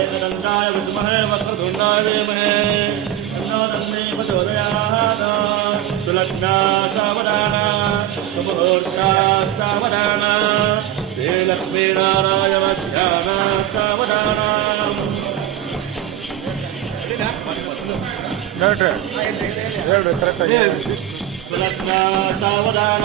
ಏಕದಂತಾಯ ವಿದ್ಮಹೇ ವಕ್ರತುಂಡಾಯ ಧೀಮಹಿ ತನ್ನೋ ತನ್ಮೇ ಪ್ರಚೋದಯಾತ್ ಸುಲಗ್ನಾ ಸಾವಧಾನ ಸುಮುಹೂರ್ತಾ ಸಾವಧಾನ ಶ್ರೀಲಕ್ಷ್ಮೀನಾರಾಯಣ ಧ್ಯಾನ ಸಾವಧಾನ ಹೇಳ್ರಿ ಹೇಳ್ರಿ ಕರೆಕ್ಟಾಗಿ ಸುಲಗ್ನಾ ಸಾವಧಾನ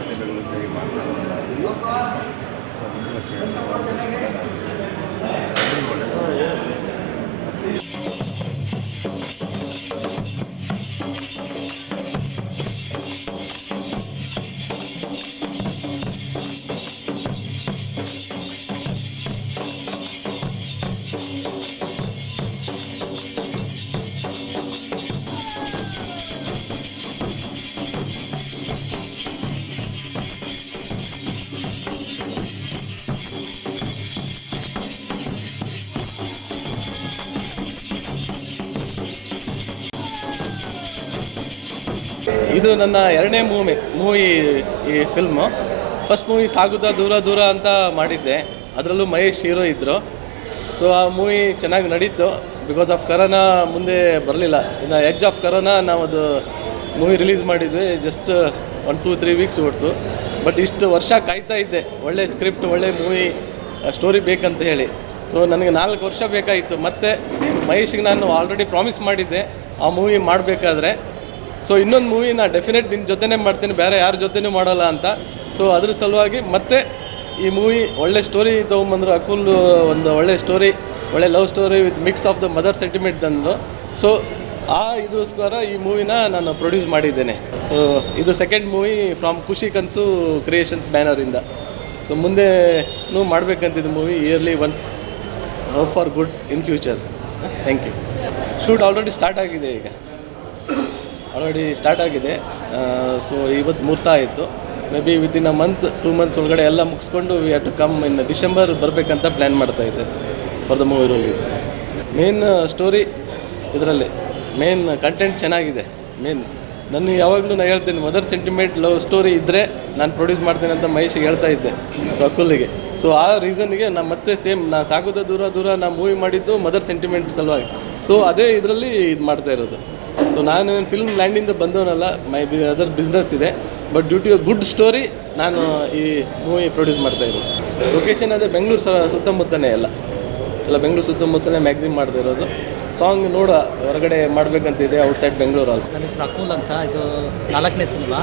ಇದು ನನ್ನ ಎರಡನೇ ಮೂವಿ ಮೂವಿ ಈ ಫಿಲ್ಮು ಫಸ್ಟ್ ಮೂವಿ ಸಾಗುತ್ತಾ ದೂರ ದೂರ ಅಂತ ಮಾಡಿದ್ದೆ ಅದರಲ್ಲೂ ಮಹೇಶ್ ಹೀರೋ ಇದ್ದರು ಸೊ ಆ ಮೂವಿ ಚೆನ್ನಾಗಿ ನಡೀತು ಬಿಕಾಸ್ ಆಫ್ ಕರೋನಾ ಮುಂದೆ ಬರಲಿಲ್ಲ ಇನ್ನು ಎಜ್ ಆಫ್ ಕರೋನಾ ನಾವು ಅದು ಮೂವಿ ರಿಲೀಸ್ ಮಾಡಿದ್ವಿ just one two three weeks ಓಡ್ತು but ಇಷ್ಟು ವರ್ಷ ಕಾಯ್ತಾ ಇದ್ದೆ ಒಳ್ಳೆ ಸ್ಕ್ರಿಪ್ಟ್ ಒಳ್ಳೆ ಮೂವಿ ಸ್ಟೋರಿ ಬೇಕಂತ ಹೇಳಿ ಸೊ ನನಗೆ ನಾಲ್ಕು ವರ್ಷ ಬೇಕಾಗಿತ್ತು ಮತ್ತೆ ಸೇಮ್ ಮಹೇಶ್ಗೆ ನಾನು ಆಲ್ರೆಡಿ ಪ್ರಾಮಿಸ್ ಮಾಡಿದ್ದೆ ಆ ಮೂವಿ ಮಾಡಬೇಕಾದ್ರೆ ಸೊ ಇನ್ನೊಂದು ಮೂವಿ ನಾನು ಡೆಫಿನೆಟ್ ನಿನ್ನ ಜೊತೆನೇ ಮಾಡ್ತೀನಿ ಬೇರೆ ಯಾರ ಜೊತೆನೂ ಮಾಡೋಲ್ಲ ಅಂತ ಸೊ ಅದ್ರ ಸಲುವಾಗಿ ಮತ್ತೆ ಈ ಮೂವಿ ಒಳ್ಳೆ ಸ್ಟೋರಿ ತೊಗೊಂಬಂದರು ಅಕುಲ್ ಒಂದು ಒಳ್ಳೆ ಸ್ಟೋರಿ ಒಳ್ಳೆ love story with mix of the mother sentiment ತಂದು ಸೊ ಆ ಇದಕ್ಕೋಸ್ಕರ ಈ ಮೂವಿನ ನಾನು ಪ್ರೊಡ್ಯೂಸ್ ಮಾಡಿದ್ದೇನೆ ಇದು ಸೆಕೆಂಡ್ ಮೂವಿ ಫ್ರಾಮ್ ಖುಷಿ ಕನ್ಸು ಕ್ರಿಯೇಷನ್ಸ್ ಬ್ಯಾನರಿಂದ ಸೊ ಮುಂದೆ ಮಾಡಬೇಕಂತಿದ್ದು movie early once for good in future thank you shoot already start ಆಗಿದೆ ಈಗ ಆಲ್ರೆಡಿ ಸ್ಟಾರ್ಟ್ ಆಗಿದೆ ಸೊ ಇವತ್ತು ಮುಹೂರ್ತ ಆಯಿತು may be in a month two months ಒಳಗಡೆ ಎಲ್ಲ ಮುಗಿಸ್ಕೊಂಡು we have to come in December ಬರಬೇಕಂತ ಪ್ಲ್ಯಾನ್ ಮಾಡ್ತಾ ಇದ್ದೆ for the movie release main story ಇದರಲ್ಲಿ ಮೇನ್ ಕಂಟೆಂಟ್ ಚೆನ್ನಾಗಿದೆ ಮೇನ್ ನಾನು ಯಾವಾಗಲೂ ನಾನು ಹೇಳ್ತೀನಿ ಮದರ್ ಸೆಂಟಿಮೆಂಟ್ ಲವ್ ಸ್ಟೋರಿ ಇದ್ದರೆ ನಾನು ಪ್ರೊಡ್ಯೂಸ್ ಮಾಡ್ತೀನಿ ಅಂತ ಮಹೇಶ್ ಹೇಳ್ತಾ ಇದ್ದೆ ಅಕುಲ್ಗೆ ಸೊ ಆ ರೀಸನ್ಗೆ ನಾನು ಮತ್ತೆ ಸೇಮ್ ನಾನು ಸಾಕೋದ ದೂರ ದೂರ ನಾನು ಮೂವಿ ಮಾಡಿದ್ದು ಮದರ್ ಸೆಂಟಿಮೆಂಟ್ ಸಲುವಾಗಿ ಸೊ ಅದೇ ಇದರಲ್ಲಿ ಇದು ಮಾಡ್ತಾ ಇರೋದು ಸೊ ನಾನು ಫಿಲ್ಮ್ ಲ್ಯಾಂಡಿಂದ ಬಂದವನಲ್ಲ ಮೈ ಬಿ ಅದರ್ ಬಿಸ್ನೆಸ್ ಇದೆ but due to a good story ನಾನು ಈ ಮೂವಿ ಪ್ರೊಡ್ಯೂಸ್ ಮಾಡ್ತಾ ಇದ್ದೀನಿ ಲೊಕೇಶನ್ ಅದೇ ಬೆಂಗಳೂರು ಸ ಸುತ್ತಮುತ್ತನೇ ಎಲ್ಲ ಎಲ್ಲ ಬೆಂಗಳೂರು ಸುತ್ತಮುತ್ತನೇ ಮ್ಯಾಗ್ಸಿಮ್ ಮಾಡ್ತಾ ಇರೋದು ಸಾಂಗ್ ನೋಡ ಹೊರಗಡೆ ಮಾಡಬೇಕಂತಿದೆ ಔಟ್ಸೈಡ್ ಬೆಂಗಳೂರು ಆಲ್ಸೋ ನನ್ನ ಹೆಸರು ಅಂತ ಇದು ನಾಲ್ಕನೇ ಸಿನಿಮಾ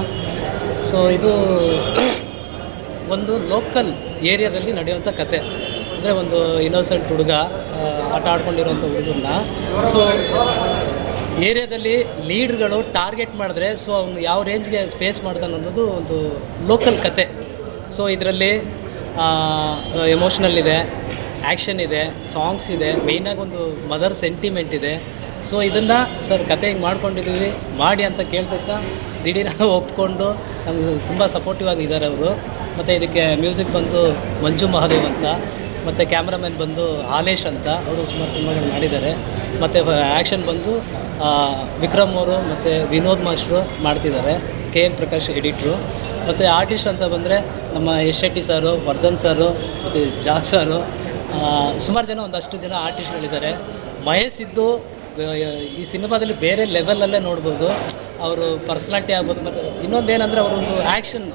ಸೊ ಇದು ಒಂದು ಲೋಕಲ್ ಏರಿಯಾದಲ್ಲಿ ನಡೆಯುವಂಥ ಕತೆ ಅಂದರೆ ಒಂದು ಇನ್ನೋಸೆಂಟ್ ಹುಡುಗ ಆಟ ಆಡ್ಕೊಂಡಿರೋಂಥ ಹುಡುಗನ್ನ ಸೊ ಏರಿಯಾದಲ್ಲಿ ಲೀಡ್ರ್ಗಳು ಟಾರ್ಗೆಟ್ ಮಾಡಿದ್ರೆ ಸೊ ಅವನು ಯಾವ ರೇಂಜ್ಗೆ ಸ್ಪೇಸ್ ಮಾಡ್ತಾನೆ ಅನ್ನೋದು ಒಂದು ಲೋಕಲ್ ಕತೆ ಸೊ ಇದರಲ್ಲಿ ಎಮೋಷ್ನಲ್ ಇದೆ ಆ್ಯಕ್ಷನ್ ಇದೆ ಸಾಂಗ್ಸ್ ಇದೆ ಮೇಯ್ನಾಗಿ ಒಂದು ಮದರ್ ಸೆಂಟಿಮೆಂಟ್ ಇದೆ ಸೊ ಇದನ್ನು ಸರ್ ಕತೆ ಹಿಂಗೆ ಮಾಡ್ಕೊಂಡಿದ್ದೀವಿ ಮಾಡಿ ಅಂತ ಕೇಳಿದ ತಕ್ಷಣ ದಿಢೀರ ಒಪ್ಕೊಂಡು ನಮ್ಗೆ ತುಂಬ ಸಪೋರ್ಟಿವ್ ಆಗಿದ್ದಾರೆ ಅವರು ಮತ್ತು ಇದಕ್ಕೆ ಮ್ಯೂಸಿಕ್ ಬಂತು ಮಂಜು ಮಹಾದೇವ್ ಅಂತ ಮತ್ತು ಕ್ಯಾಮ್ರಾಮ್ಯಾನ್ ಬಂದು ಹಾಲೇಶ್ ಅಂತ ಅವರು ಸುಮಾರು ಸಿನಿಮಾಗಳು ಮಾಡಿದ್ದಾರೆ ಮತ್ತು ಆ್ಯಕ್ಷನ್ ಬಂದು ವಿಕ್ರಮ್ ಅವರು ಮತ್ತು ವಿನೋದ್ ಮಾಸ್ಟ್ರು ಮಾಡ್ತಿದ್ದಾರೆ ಕೆ ಎಮ್ ಪ್ರಕಾಶ್ ಎಡಿಟ್ರು ಮತ್ತು ಆರ್ಟಿಸ್ಟ್ ಅಂತ ಬಂದರೆ ನಮ್ಮ ಎಸ್ ಶೆಟ್ಟಿ ಸಾರು ವರ್ಧನ್ ಸಾರು ಮತ್ತು ಜಾಗ್ ಸಾರು ಸುಮಾರು ಜನ ಒಂದಷ್ಟು ಜನ ಆರ್ಟಿಸ್ಟ್ಗಳಿದ್ದಾರೆ ಮಹೇಶ್ ಇದ್ದು ಈ ಸಿನಿಮಾದಲ್ಲಿ ಬೇರೆ ಲೆವೆಲಲ್ಲೇ ನೋಡ್ಬೋದು ಅವರು ಪರ್ಸ್ನಾಲ್ಟಿ ಆಗ್ಬೋದು ಮತ್ತು ಇನ್ನೊಂದು ಏನಂದರೆ ಅವರೊಂದು ಆ್ಯಕ್ಷನ್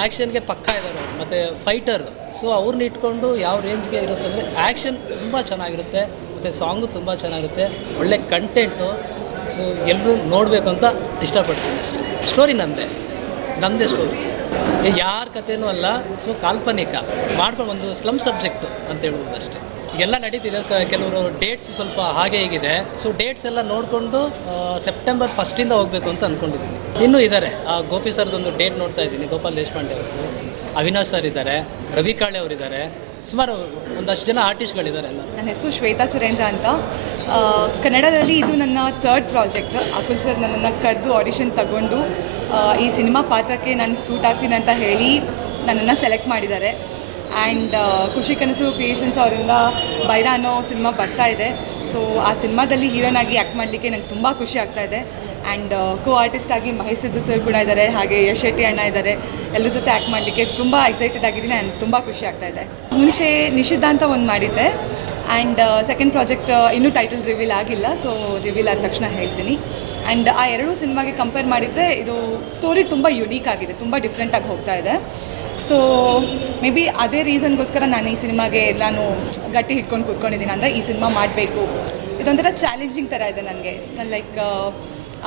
ಆ್ಯಕ್ಷನ್ಗೆ ಪಕ್ಕ ಇದ್ದಾರೆ ಮತ್ತು ಫೈಟರ್ ಸೊ ಅವ್ರನ್ನ ಇಟ್ಕೊಂಡು ಯಾವ ರೇಂಜ್ಗೆ ಇರುತ್ತೆ ಅಂದರೆ ಆ್ಯಕ್ಷನ್ ತುಂಬ ಚೆನ್ನಾಗಿರುತ್ತೆ ಮತ್ತು ಸಾಂಗು ತುಂಬ ಚೆನ್ನಾಗಿರುತ್ತೆ ಒಳ್ಳೆ ಕಂಟೆಂಟು ಸೊ ಎಲ್ಲರೂ ನೋಡಬೇಕು ಅಂತ ಇಷ್ಟಪಡ್ತೀನಿ ಅಷ್ಟೇ ಸ್ಟೋರಿ ನನ್ನದೇ ನನ್ನದೇ ಸ್ಟೋರಿ ಯಾರ ಕಥೆನೂ ಅಲ್ಲ ಸೊ ಕಾಲ್ಪನಿಕ ಮಾಡ್ಕೊಂಡು ಒಂದು ಸ್ಲಮ್ ಸಬ್ಜೆಕ್ಟು ಅಂತ ಹೇಳ್ಬೋದು ಅಷ್ಟೇ ಎಲ್ಲ ನಡೀತಿದೆ ಕೆಲವರು ಡೇಟ್ಸ್ ಸ್ವಲ್ಪ ಹಾಗೆ ಹೀಗಿದೆ ಸೊ ಡೇಟ್ಸ್ ಎಲ್ಲ ನೋಡಿಕೊಂಡು ಸೆಪ್ಟೆಂಬರ್ ಫಸ್ಟಿಂದ ಹೋಗಬೇಕು ಅಂತ ಅಂದ್ಕೊಂಡಿದ್ದೀನಿ ಇನ್ನೂ ಇದ್ದಾರೆ ಆ ಗೋಪಿ ಸರ್ದೊಂದು ಡೇಟ್ ನೋಡ್ತಾ ಇದ್ದೀನಿ ಗೋಪಾಲ್ ದೇಶಪಾಂಡೆ ಅವರು ಅವಿನಾಶ್ ಸರ್ ಇದ್ದಾರೆ ರವಿ ಕಾಳೆ ಅವರಿದ್ದಾರೆ ಸುಮಾರು ಒಂದಷ್ಟು ಜನ ಆರ್ಟಿಸ್ಟ್ಗಳಿದ್ದಾರೆ ಎಲ್ಲ ನನ್ನ ಹೆಸರು ಶ್ವೇತಾ ಸುರೇಂದ್ರ ಅಂತ ಕನ್ನಡದಲ್ಲಿ ಇದು ನನ್ನ ಥರ್ಡ್ ಪ್ರಾಜೆಕ್ಟ್ ಅಕುಲ್ ಸರ್ ನನ್ನನ್ನು ಕರೆದು ಆಡಿಷನ್ ತಗೊಂಡು ಈ ಸಿನಿಮಾ ಪಾತ್ರಕ್ಕೆ ನಾನು ಸೂಟ್ ಆಗ್ತೀನಿ ಅಂತ ಹೇಳಿ ನನ್ನನ್ನು ಸೆಲೆಕ್ಟ್ ಮಾಡಿದ್ದಾರೆ ಆ್ಯಂಡ್ uh, ಖುಷಿ ಕನಸು ಕ್ರಿಯೇಷನ್ಸ್ ಅವರಿಂದ ಬೈರ ಅನ್ನೋ ಸಿನಿಮಾ ಬರ್ತಾ ಇದೆ ಸೊ ಆ ಸಿನಿಮಾದಲ್ಲಿ ಹೀರೋನ್ ಆಗಿ ಆ್ಯಕ್ಟ್ ಮಾಡಲಿಕ್ಕೆ ನಂಗೆ ತುಂಬ ಖುಷಿ ಆಗ್ತಾ ಇದೆ ಆ್ಯಂಡ್ ಕೋ ಆರ್ಟಿಸ್ಟ್ ಆಗಿ ಮಹೇಶ್ ಸಿದ್ದು ಸರ್ ಕೂಡ ಇದ್ದಾರೆ ಹಾಗೆ ಯಶ್ ಶೆಟ್ಟಿ ಅಣ್ಣ ಇದ್ದಾರೆ ಎಲ್ಲರ ಜೊತೆ ಆ್ಯಕ್ಟ್ ಮಾಡಲಿಕ್ಕೆ ತುಂಬ ಎಕ್ಸೈಟೆಡ್ ಆಗಿದ್ದೀನಿ ಆ್ಯಂಡ್ ತುಂಬ ಖುಷಿ ಆಗ್ತಾ ಇದೆ ಮುಂಚೆ ನಿಷಿದ್ಧ ಅಂತ ಒಂದು ಮಾಡಿದ್ದೆ ಆ್ಯಂಡ್ ಸೆಕೆಂಡ್ ಪ್ರಾಜೆಕ್ಟ್ ಇನ್ನೂ ಟೈಟಲ್ ರಿವೀಲ್ ಆಗಿಲ್ಲ ಸೊ ರಿವೀಲ್ ಆದ ತಕ್ಷಣ ಹೇಳ್ತೀನಿ ಆ್ಯಂಡ್ ಆ ಎರಡೂ ಸಿನಿಮಾಗೆ ಕಂಪೇರ್ ಮಾಡಿದರೆ ಇದು ಸ್ಟೋರಿ ತುಂಬ ಯುನೀಕ್ ಆಗಿದೆ ತುಂಬ ಡಿಫ್ರೆಂಟಾಗಿ ಹೋಗ್ತಾ ಇದೆ ಸೊ ಮೇ ಬಿ ಅದೇ ರೀಸನ್ಗೋಸ್ಕರ ನಾನು ಈ ಸಿನಿಮಾಗೆ ನಾನು ಗಟ್ಟಿ ಹಿಡ್ಕೊಂಡು ಕೂತ್ಕೊಂಡಿದ್ದೀನಿ ಅಂದರೆ ಈ ಸಿನಿಮಾ ಮಾಡಬೇಕು ಇದೊಂಥರ ಚಾಲೆಂಜಿಂಗ್ ಥರ ಇದೆ ನನಗೆ ಲೈಕ್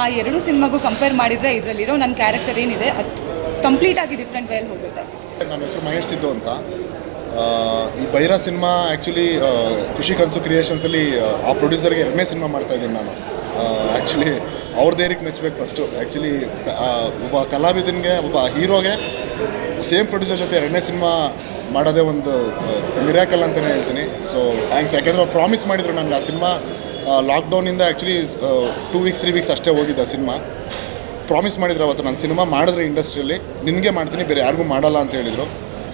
ಆ ಎರಡು ಸಿನಿಮಾಗೂ ಕಂಪೇರ್ ಮಾಡಿದರೆ ಇದರಲ್ಲಿರೋ ನನ್ನ ಕ್ಯಾರೆಕ್ಟರ್ ಏನಿದೆ ಅದು ಕಂಪ್ಲೀಟಾಗಿ ಡಿಫ್ರೆಂಟ್ ವೇಲ್ ಹೋಗುತ್ತೆ ನನ್ನ ಹೆಸರು ಮಹೇಶ್ ಸಿದ್ದು ಅಂತ ಈ ಬೈರ ಸಿನಿಮಾ ಆ್ಯಕ್ಚುಲಿ ಖುಷಿ ಕನಸು ಕ್ರಿಯೇಷನ್ಸಲ್ಲಿ ಆ ಪ್ರೊಡ್ಯೂಸರ್ಗೆ ಎರಡನೇ ಸಿನಿಮಾ ಮಾಡ್ತಾ ಇದ್ದೀನಿ ನಾನು ಆ್ಯಕ್ಚುಲಿ ಅವ್ರದ್ದೇರಿಗೆ ಮೆಚ್ಚಬೇಕು ಫಸ್ಟು ಆ್ಯಕ್ಚುಲಿ ಒಬ್ಬ ಕಲಾವಿದನಿಗೆ ಒಬ್ಬ ಹೀರೋಗೆ ಸೇಮ್ ಪ್ರೊಡ್ಯೂಸರ್ ಜೊತೆ ಎರಡನೇ ಸಿನಿಮಾ ಮಾಡೋದೇ ಒಂದು ಮಿರಾಕಲ್ ಅಂತಲೇ ಹೇಳ್ತೀನಿ ಸೊ ಥ್ಯಾಂಕ್ಸ್ ಯಾಕೆಂದ್ರೆ ಅವ್ರು ಪ್ರಾಮಿಸ್ ಮಾಡಿದರು ನನಗೆ ಆ cinema ಲಾಕ್ಡೌನಿಂದ actually two weeks three weeks ಅಷ್ಟೇ ಹೋಗಿದ್ದ ಆ ಸಿನಿಮಾ ಪ್ರಾಮಿಸ್ ಮಾಡಿದ್ರು ಅವತ್ತು ನಾನು ಸಿನಿಮಾ ಮಾಡಿದ್ರೆ ಇಂಡಸ್ಟ್ರಿಯಲ್ಲಿ ನಿನಗೆ ಮಾಡ್ತೀನಿ ಬೇರೆ ಯಾರಿಗೂ ಮಾಡಲ್ಲ ಅಂತ ಹೇಳಿದರು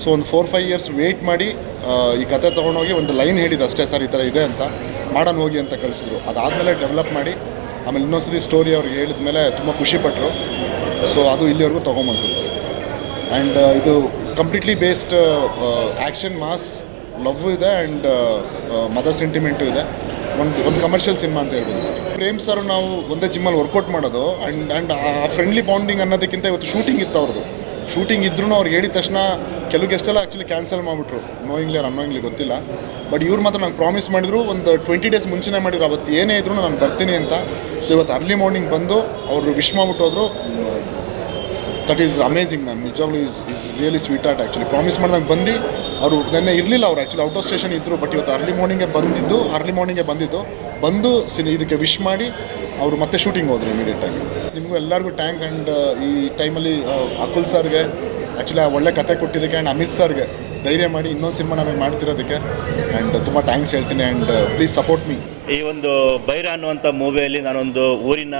ಸೊ ಒಂದು ಫೋರ್ ಫೈವ್ ಇಯರ್ಸ್ ವೆಯ್ಟ್ ಮಾಡಿ ಈ ಕತೆ ತೊಗೊಂಡೋಗಿ ಒಂದು ಲೈನ್ ಹೇಳಿದ್ದು ಅಷ್ಟೇ ಸರ್ ಈ ಥರ ಇದೆ ಅಂತ ಮಾಡೋಣ ಹೋಗಿ ಅಂತ ಕಲಿಸಿದ್ರು ಅದಾದಮೇಲೆ ಡೆವಲಪ್ ಮಾಡಿ ಆಮೇಲೆ ಇನ್ನೊಂದ್ಸತಿ ಸ್ಟೋರಿ ಅವ್ರಿಗೆ ಹೇಳಿದ ಮೇಲೆ ತುಂಬ ಖುಷಿಪಟ್ಟರು ಸೊ ಅದು ಇಲ್ಲಿವರೆಗೂ ತೊಗೊಂಬಂತು ಸರ್ ಆ್ಯಂಡ್ uh, ಇದು completely based action mass love ಇದೆ ಆ್ಯಂಡ್ ಮದರ್ ಸೆಂಟಿಮೆಂಟು ಇದೆ ಒಂದು ಒಂದು ಕಮರ್ಷಿಯಲ್ ಸಿನಿಮಾ ಅಂತ ಹೇಳ್ಬೋದು ಸರ್ ಪ್ರೇಮ್ ಸರ್ ನಾವು ಒಂದೇ ಜಿಮ್ಮಲ್ಲಿ ವರ್ಕೌಟ್ ಮಾಡೋದು ಆ್ಯಂಡ್ ಆ್ಯಂಡ್ ಆ ಫ್ರೆಂಡ್ಲಿ ಬಾಂಡಿಂಗ್ ಅನ್ನೋದಕ್ಕಿಂತ ಇವತ್ತು ಶೂಟಿಂಗ್ ಇತ್ತು ಅವ್ರದ್ದು ಶೂಟಿಂಗ್ ಇದ್ರೂ ಅವ್ರು ಹೇಳಿದ ತಕ್ಷಣ ಕೆಲವು ಗೆಸ್ಟೆಲ್ಲ ಆ್ಯಕ್ಚುಲಿ ಕ್ಯಾನ್ಸಲ್ ಮಾಡಿಬಿಟ್ರು ನೋಯಿಂಗ್ಲಿ ಅವ್ರು ಅನ್ನೋಯಿಂಗ್ಲಿ ಗೊತ್ತಿಲ್ಲ ಬಟ್ ಇವ್ರು ಮಾತ್ರ ನಂಗೆ ಪ್ರಾಮಿಸ್ ಮಾಡಿದ್ರು ಒಂದು ಟ್ವೆಂಟಿ ಡೇಸ್ ಮುಂಚೆನೇ ಮಾಡಿದ್ರು ಅವತ್ತು ಏನೇ ಇದ್ರು ನಾನು ಬರ್ತೀನಿ ಅಂತ ಸೊ ಇವತ್ತು ಅರ್ಲಿ ಮಾರ್ನಿಂಗ್ ಬಂದು ಅವರು ವಿಶ್ ಮಾಡ್ಬಿಟ್ಟು ಹೋದರು ದಟ್ ಈಸ್ ಅಮೇಝಿಂಗ್ ಮ್ಯಾಮ್ ನಿಜವಾಗ್ಲು is is really sweet art actually promise ಮಾಡಿದಾಗ ಬಂದು ಅವರು ನೆನ್ನೆ ಇರಲಿಲ್ಲ ಅವ್ರು ಆ್ಯಕ್ಚುಲಿ ಔಟ್ ಆಫ್ ಸ್ಟೇಷನ್ ಇದ್ದರು ಬಟ್ ಇವತ್ತು ಅರ್ಲಿ ಮಾರ್ನಿಂಗೇ ಬಂದಿದ್ದು ಅರ್ಲಿ ಮಾರ್ನಿಂಗೇ ಬಂದಿದ್ದು ಬಂದು ಸಿನಿ ಇದಕ್ಕೆ ವಿಶ್ ಮಾಡಿ ಅವರು ಮತ್ತೆ ಶೂಟಿಂಗ್ ಹೋದರು ಇಮಿಡಿಯೇಟಾಗಿ ನಿಮಗೂ ಎಲ್ಲರಿಗೂ ಥ್ಯಾಂಕ್ಸ್ ಆ್ಯಂಡ್ ಈ ಟೈಮಲ್ಲಿ ಅಕುಲ್ ಸರ್ಗೆ ಆ್ಯಕ್ಚುಲಿ ಒಳ್ಳೆ ಕತೆ ಕೊಟ್ಟಿದ್ದಕ್ಕೆ ಆ್ಯಂಡ್ ಅಮಿತ್ ಸರ್ಗೆ ಧೈರ್ಯ ಮಾಡಿ ಇನ್ನೊಂದು ಸಿನಿಮಾ ನಮಗೆ ಮಾಡ್ತಿರೋದಕ್ಕೆ ಆ್ಯಂಡ್ ತುಂಬ ಥ್ಯಾಂಕ್ಸ್ ಹೇಳ್ತೀನಿ ಆ್ಯಂಡ್ ಪ್ಲೀಸ್ ಸಪೋರ್ಟ್ ಮೀ ಈ ಒಂದು ಬೈರ ಅನ್ನುವಂಥ ಮೂವಿಯಲ್ಲಿ ನಾನೊಂದು ಊರಿನ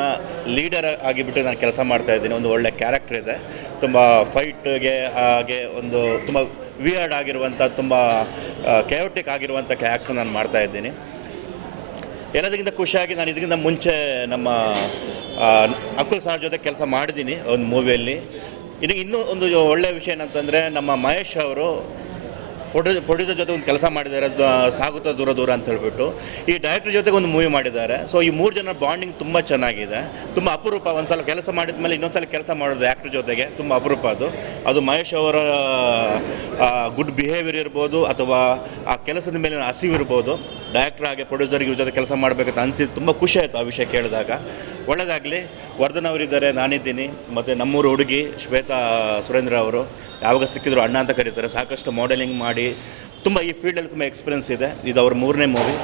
ಲೀಡರ್ ಆಗಿಬಿಟ್ಟು ನಾನು ಕೆಲಸ ಮಾಡ್ತಾ ಇದ್ದೀನಿ ಒಂದು ಒಳ್ಳೆ ಕ್ಯಾರೆಕ್ಟರ್ ಇದೆ ತುಂಬ ಫೈಟ್ಗೆ ಹಾಗೆ ಒಂದು ತುಂಬ ವಿಯರ್ಡ್ ಆಗಿರುವಂಥ ತುಂಬ ಕೆಯೋಟಿಕ್ ಆಗಿರುವಂಥ ಕ್ಯಾರೆಕ್ಟರ್ ನಾನು ಮಾಡ್ತಾ ಇದ್ದೀನಿ ಎಲ್ಲದಕ್ಕಿಂತ ಖುಷಿಯಾಗಿ ನಾನು ಇದಕ್ಕಿಂತ ಮುಂಚೆ ನಮ್ಮ ಅಕುಲ್ ಸಾರ್ ಜೊತೆ ಕೆಲಸ ಮಾಡಿದ್ದೀನಿ ಒಂದು ಮೂವಿಯಲ್ಲಿ ಇದಕ್ಕೆ ಇನ್ನೂ ಒಂದು ಒಳ್ಳೆಯ ವಿಷಯ ಏನಂತಂದರೆ ನಮ್ಮ ಮಹೇಶ್ ಅವರು ಪ್ರೊಡ್ಯೂ ಪ್ರೊಡ್ಯೂಸರ್ ಜೊತೆ ಒಂದು ಕೆಲಸ ಮಾಡಿದ್ದಾರೆ ಸಾಗುತ್ತಾ ದೂರ ದೂರ ಅಂತ ಹೇಳ್ಬಿಟ್ಟು ಈ ಡೈರೆಕ್ಟರ್ ಜೊತೆಗೆ ಒಂದು ಮೂವಿ ಮಾಡಿದ್ದಾರೆ ಸೊ ಈ ಮೂರು ಜನ ಬಾಂಡಿಂಗ್ ತುಂಬ ಚೆನ್ನಾಗಿದೆ ತುಂಬ ಅಪರೂಪ ಒಂದು ಸಲ ಕೆಲಸ ಮಾಡಿದ ಮೇಲೆ ಸಲ ಕೆಲಸ ಮಾಡೋದು ಆ್ಯಕ್ಟ್ರ್ ಜೊತೆಗೆ ತುಂಬ ಅಪರೂಪ ಅದು ಅದು ಮಹೇಶ್ ಅವರ ಗುಡ್ ಬಿಹೇವಿಯರ್ ಇರ್ಬೋದು ಅಥವಾ ಆ ಕೆಲಸದ ಮೇಲಿನ ಹಸಿವಿರ್ಬೋದು ಡೈರೆಕ್ಟರ್ ಆಗಿ ಪ್ರೊಡ್ಯೂಸರ್ಗೆ ಇವ್ರ ಜೊತೆ ಕೆಲಸ ಮಾಡಬೇಕಂತ ಅನಿಸಿದ್ದು ತುಂಬ ಖುಷಿ ಆಯಿತು ಆ ವಿಷಯ ಕೇಳಿದಾಗ ಒಳ್ಳೆಯದಾಗಲಿ ವರ್ಧನ್ ಅವರಿದ್ದಾರೆ ನಾನಿದ್ದೀನಿ ಮತ್ತು ನಮ್ಮೂರು ಹುಡುಗಿ ಶ್ವೇತಾ ಸುರೇಂದ್ರ ಅವರು ಯಾವಾಗ ಸಿಕ್ಕಿದ್ರು ಅಣ್ಣ ಅಂತ ಕರೀತಾರೆ ಸಾಕಷ್ಟು ಮಾಡೆಲಿಂಗ್ ಮಾಡಿ ತುಂಬ ಈ ಫೀಲ್ಡಲ್ಲಿ ತುಂಬ ಎಕ್ಸ್ಪೀರಿಯನ್ಸ್ ಇದೆ ಇದು ಅವ್ರ ಮೂರನೇ ಮೂವಿ